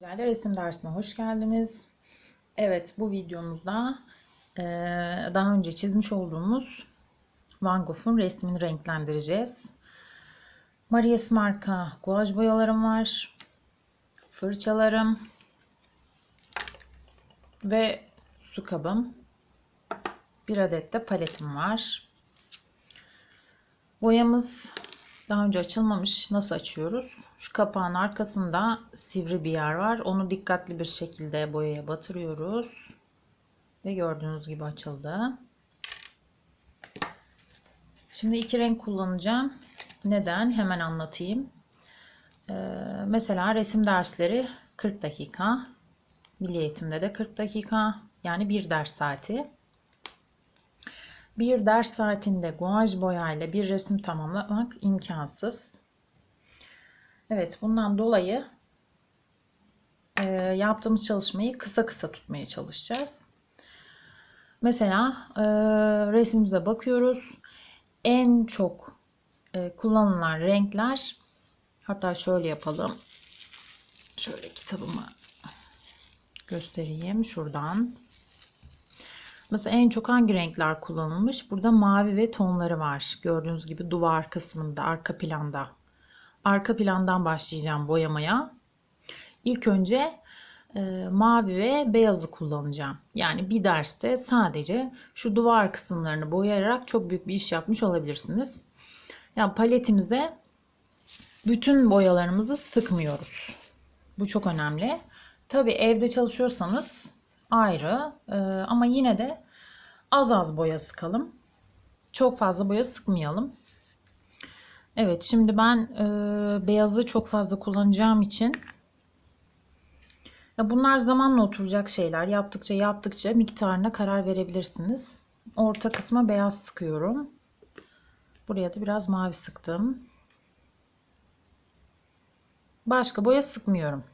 Değerli resim dersine hoş geldiniz. Evet bu videomuzda daha önce çizmiş olduğumuz Van Gogh'un resmini renklendireceğiz. Maries marka guaj boyalarım var. Fırçalarım ve su kabım. Bir adet de paletim var. Boyamız daha önce açılmamış. Nasıl açıyoruz? Şu kapağın arkasında sivri bir yer var. Onu dikkatli bir şekilde boyaya batırıyoruz. Ve gördüğünüz gibi açıldı. Şimdi iki renk kullanacağım. Neden? Hemen anlatayım. Ee, mesela resim dersleri 40 dakika. Milli eğitimde de 40 dakika. Yani bir ders saati. Bir ders saatinde guaj boyayla bir resim tamamlamak imkansız. Evet, bundan dolayı e, yaptığımız çalışmayı kısa kısa tutmaya çalışacağız. Mesela e, resmimize bakıyoruz. En çok e, kullanılan renkler, hatta şöyle yapalım. Şöyle kitabımı göstereyim şuradan. Mesela en çok hangi renkler kullanılmış? Burada mavi ve tonları var. Gördüğünüz gibi duvar kısmında, arka planda. Arka plandan başlayacağım boyamaya. İlk önce e, mavi ve beyazı kullanacağım. Yani bir derste sadece şu duvar kısımlarını boyayarak çok büyük bir iş yapmış olabilirsiniz. Yani paletimize bütün boyalarımızı sıkmıyoruz. Bu çok önemli. Tabii evde çalışıyorsanız ayrı e, ama yine de az az boya sıkalım. Çok fazla boya sıkmayalım. Evet şimdi ben e, beyazı çok fazla kullanacağım için ya bunlar zamanla oturacak şeyler. Yaptıkça yaptıkça miktarına karar verebilirsiniz. Orta kısma beyaz sıkıyorum. Buraya da biraz mavi sıktım. Başka boya sıkmıyorum.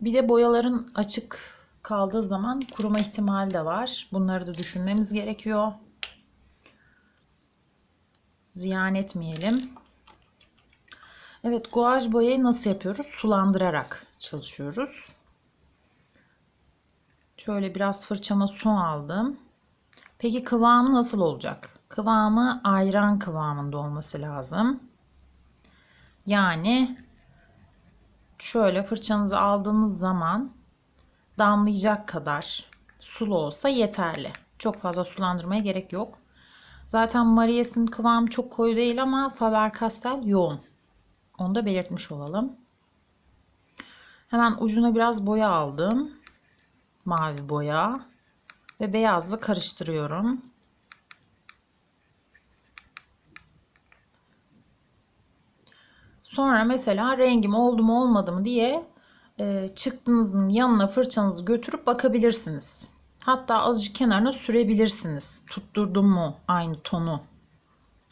Bir de boyaların açık kaldığı zaman kuruma ihtimali de var. Bunları da düşünmemiz gerekiyor. Ziyan etmeyelim. Evet, guaj boyayı nasıl yapıyoruz? Sulandırarak çalışıyoruz. Şöyle biraz fırçama su aldım. Peki kıvamı nasıl olacak? Kıvamı ayran kıvamında olması lazım. Yani şöyle fırçanızı aldığınız zaman damlayacak kadar sulu olsa yeterli. Çok fazla sulandırmaya gerek yok. Zaten Maries'in kıvamı çok koyu değil ama Faber-Castell yoğun. Onu da belirtmiş olalım. Hemen ucuna biraz boya aldım. Mavi boya. Ve beyazla karıştırıyorum. Sonra mesela rengim oldu mu olmadı mı diye e, çıktığınızın yanına fırçanızı götürüp bakabilirsiniz. Hatta azıcık kenarına sürebilirsiniz. Tutturdum mu aynı tonu?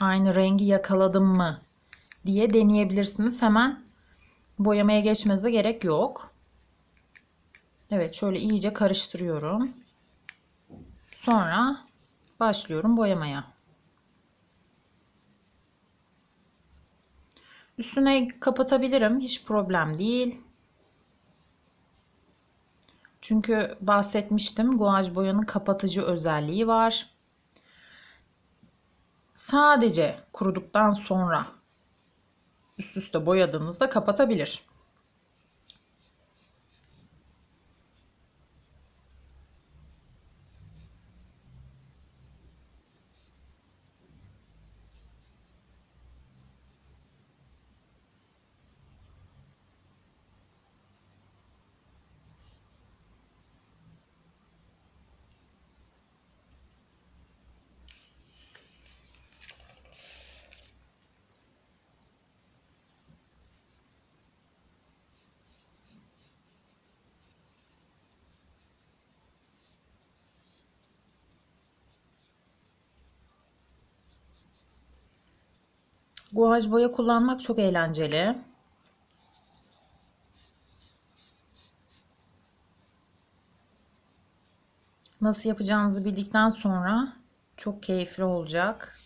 Aynı rengi yakaladım mı? diye deneyebilirsiniz. Hemen boyamaya geçmenize gerek yok. Evet şöyle iyice karıştırıyorum. Sonra başlıyorum boyamaya. Üstüne kapatabilirim. Hiç problem değil. Çünkü bahsetmiştim guaj boyanın kapatıcı özelliği var. Sadece kuruduktan sonra üst üste boyadığınızda kapatabilir. Guaj boya kullanmak çok eğlenceli. Nasıl yapacağınızı bildikten sonra çok keyifli olacak.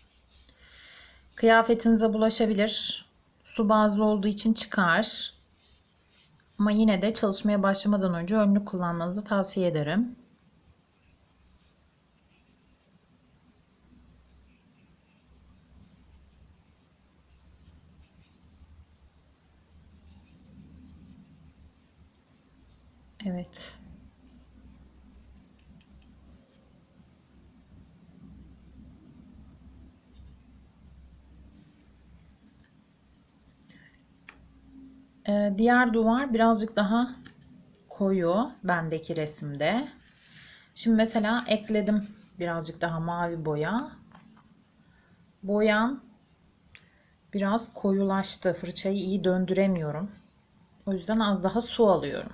Kıyafetinize bulaşabilir. Su bazlı olduğu için çıkar. Ama yine de çalışmaya başlamadan önce önlük kullanmanızı tavsiye ederim. Evet. Ee, diğer duvar birazcık daha koyu bendeki resimde. Şimdi mesela ekledim birazcık daha mavi boya. Boyam biraz koyulaştı. Fırçayı iyi döndüremiyorum. O yüzden az daha su alıyorum.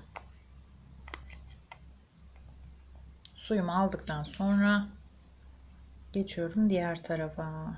Suyumu aldıktan sonra geçiyorum diğer tarafa.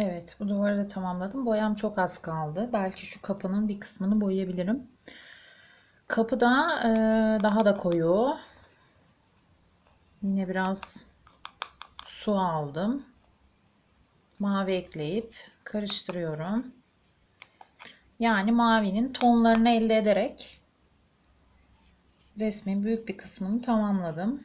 Evet, bu duvarı da tamamladım. Boyam çok az kaldı. Belki şu kapının bir kısmını boyayabilirim. Kapı da e, daha da koyu. Yine biraz su aldım. Mavi ekleyip karıştırıyorum. Yani mavinin tonlarını elde ederek resmin büyük bir kısmını tamamladım.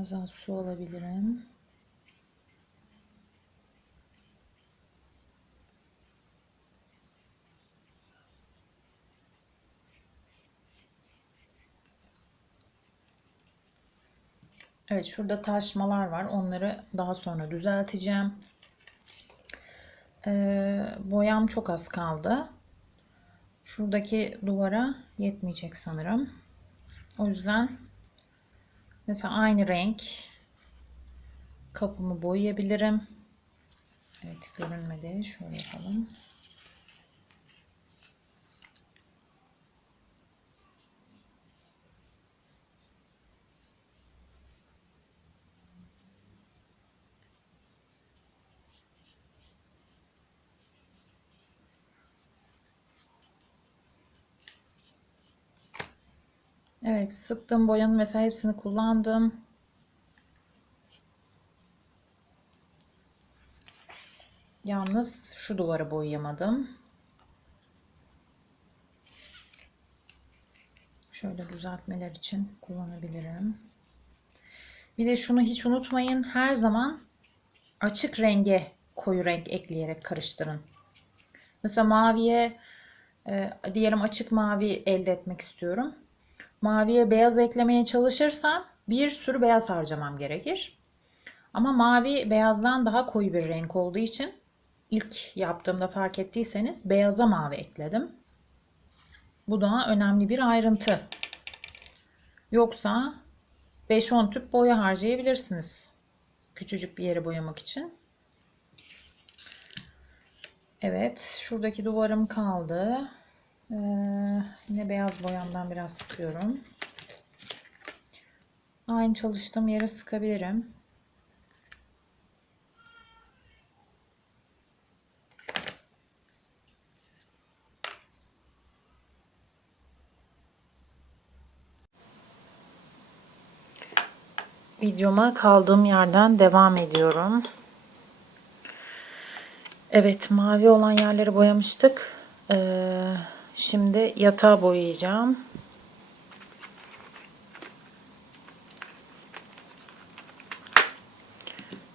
Evet, biraz daha su alabilirim. Evet, şurada taşmalar var. Onları daha sonra düzelteceğim. Ee, boyam çok az kaldı. Şuradaki duvara yetmeyecek sanırım. O yüzden Mesela aynı renk kapımı boyayabilirim. Evet görünmedi. Şöyle yapalım. Evet sıktığım boyanın mesela hepsini kullandım. Yalnız şu duvarı boyayamadım. Şöyle düzeltmeler için kullanabilirim. Bir de şunu hiç unutmayın. Her zaman açık renge koyu renk ekleyerek karıştırın. Mesela maviye e, diyelim açık mavi elde etmek istiyorum maviye beyaz eklemeye çalışırsam bir sürü beyaz harcamam gerekir. Ama mavi beyazdan daha koyu bir renk olduğu için ilk yaptığımda fark ettiyseniz beyaza mavi ekledim. Bu da önemli bir ayrıntı. Yoksa 5-10 tüp boya harcayabilirsiniz. Küçücük bir yere boyamak için. Evet, şuradaki duvarım kaldı. Ee, yine beyaz boyamdan biraz sıkıyorum. Aynı çalıştığım yere sıkabilirim. Videoma kaldığım yerden devam ediyorum. Evet mavi olan yerleri boyamıştık. Ee, şimdi yatağı boyayacağım.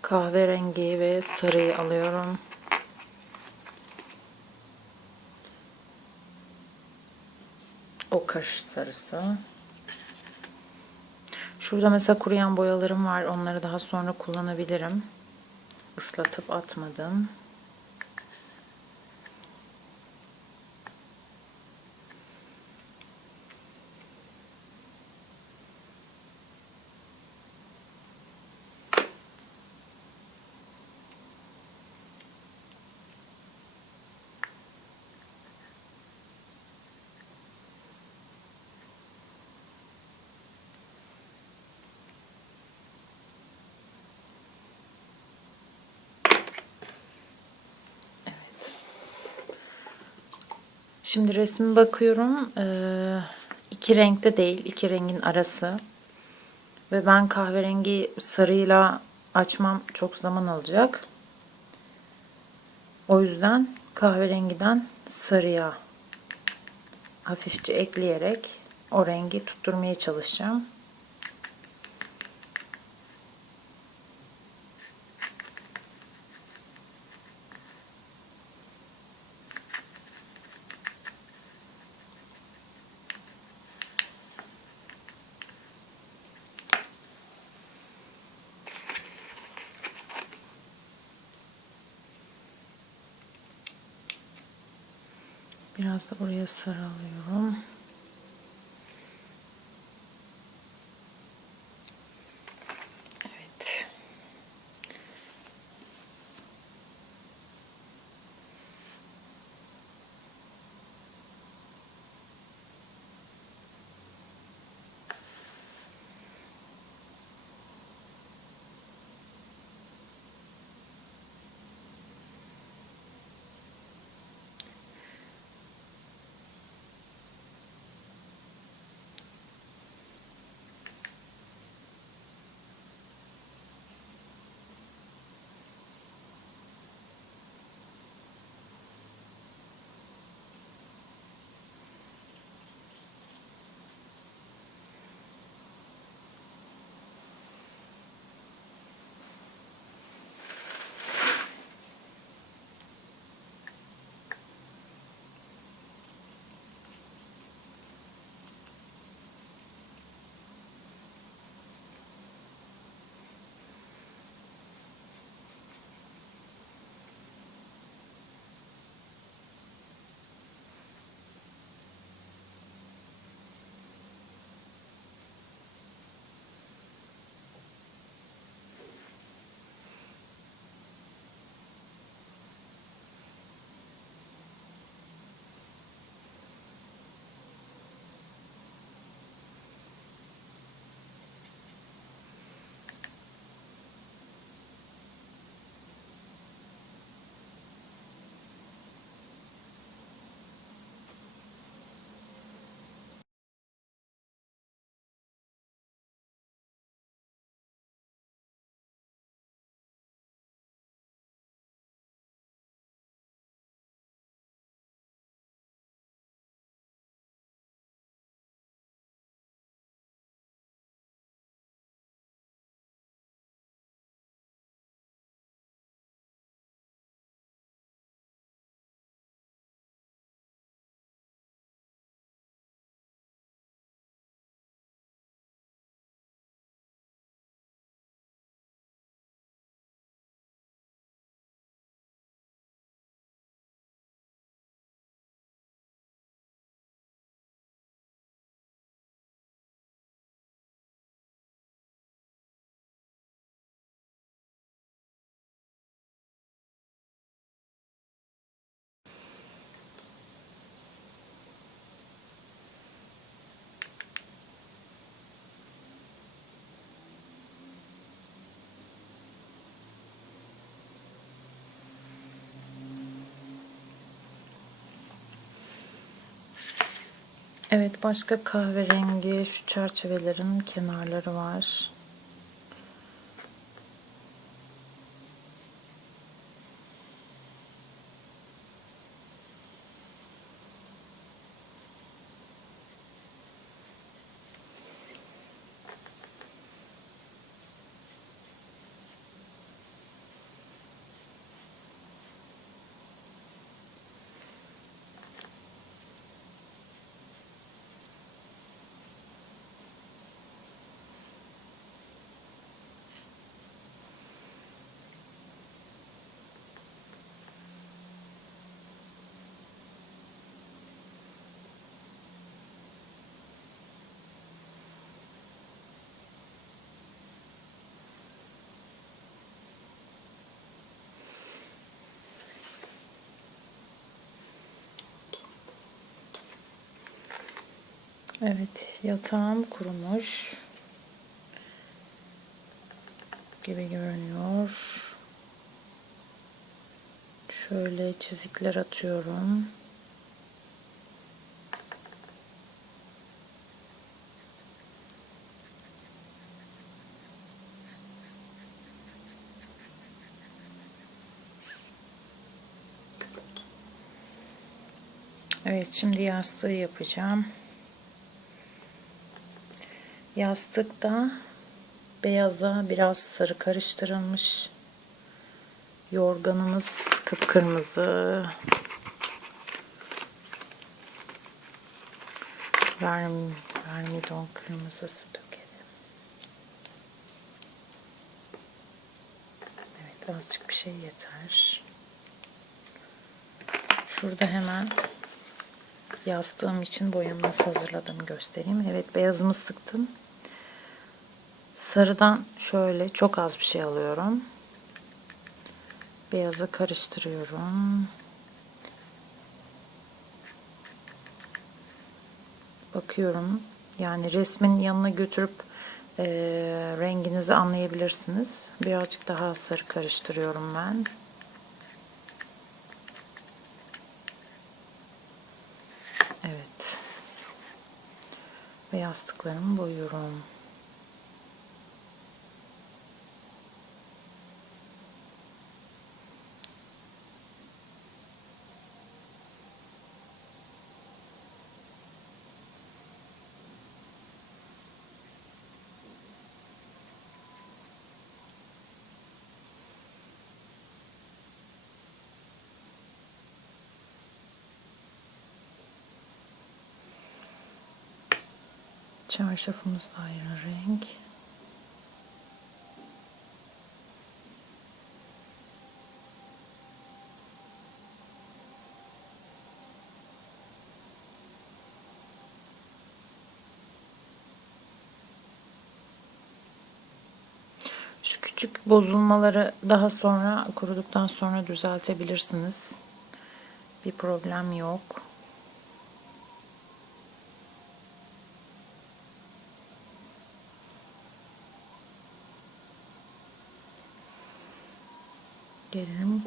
Kahverengi ve sarıyı alıyorum. O karış sarısı. Şurada mesela kuruyan boyalarım var. Onları daha sonra kullanabilirim. Islatıp atmadım. Şimdi resmi bakıyorum. Ee, iki renkte değil. iki rengin arası. Ve ben kahverengi sarıyla açmam çok zaman alacak. O yüzden kahverengiden sarıya hafifçe ekleyerek o rengi tutturmaya çalışacağım. Biraz da buraya saralıyorum. Evet başka kahverengi şu çerçevelerin kenarları var. Evet, yatağım kurumuş. Gibi görünüyor. Şöyle çizikler atıyorum. Evet, şimdi yastığı yapacağım. Yastıkta beyaza biraz sarı karıştırılmış. Yorganımız kıpkırmızı. Verm, vermidon kırmızısı dökelim. Evet azıcık bir şey yeter. Şurada hemen yastığım için boyamı nasıl hazırladığımı göstereyim. Evet beyazımı sıktım. Sarıdan şöyle çok az bir şey alıyorum. Beyazı karıştırıyorum. Bakıyorum. Yani resmin yanına götürüp e, renginizi anlayabilirsiniz. Birazcık daha sarı karıştırıyorum ben. Evet. Ve yastıklarımı boyuyorum. Çarşafımız da ayrı renk. Şu küçük bozulmaları daha sonra kuruduktan sonra düzeltebilirsiniz. Bir problem yok. 给人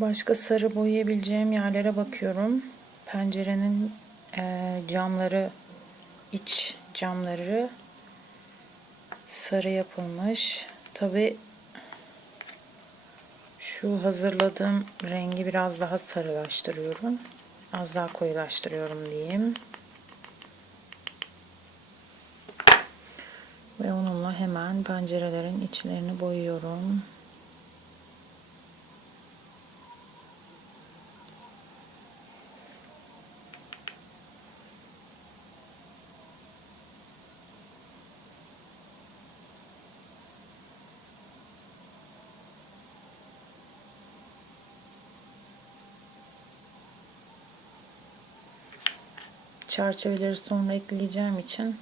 Başka sarı boyayabileceğim yerlere bakıyorum. Pencerenin e, camları, iç camları sarı yapılmış. Tabi şu hazırladığım rengi biraz daha sarılaştırıyorum. Az daha koyulaştırıyorum diyeyim. Ve onunla hemen pencerelerin içlerini boyuyorum. Çerçeveleri sonra ekleyeceğim için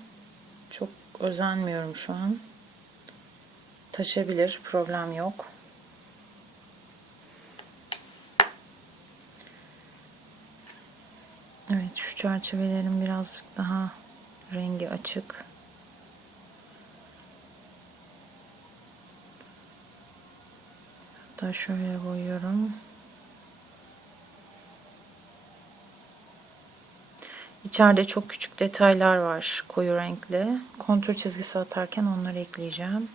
çok özenmiyorum şu an. Taşabilir, problem yok. Evet, şu çerçevelerin birazcık daha rengi açık. Hatta şöyle boyuyorum. İçeride çok küçük detaylar var koyu renkli. Kontur çizgisi atarken onları ekleyeceğim.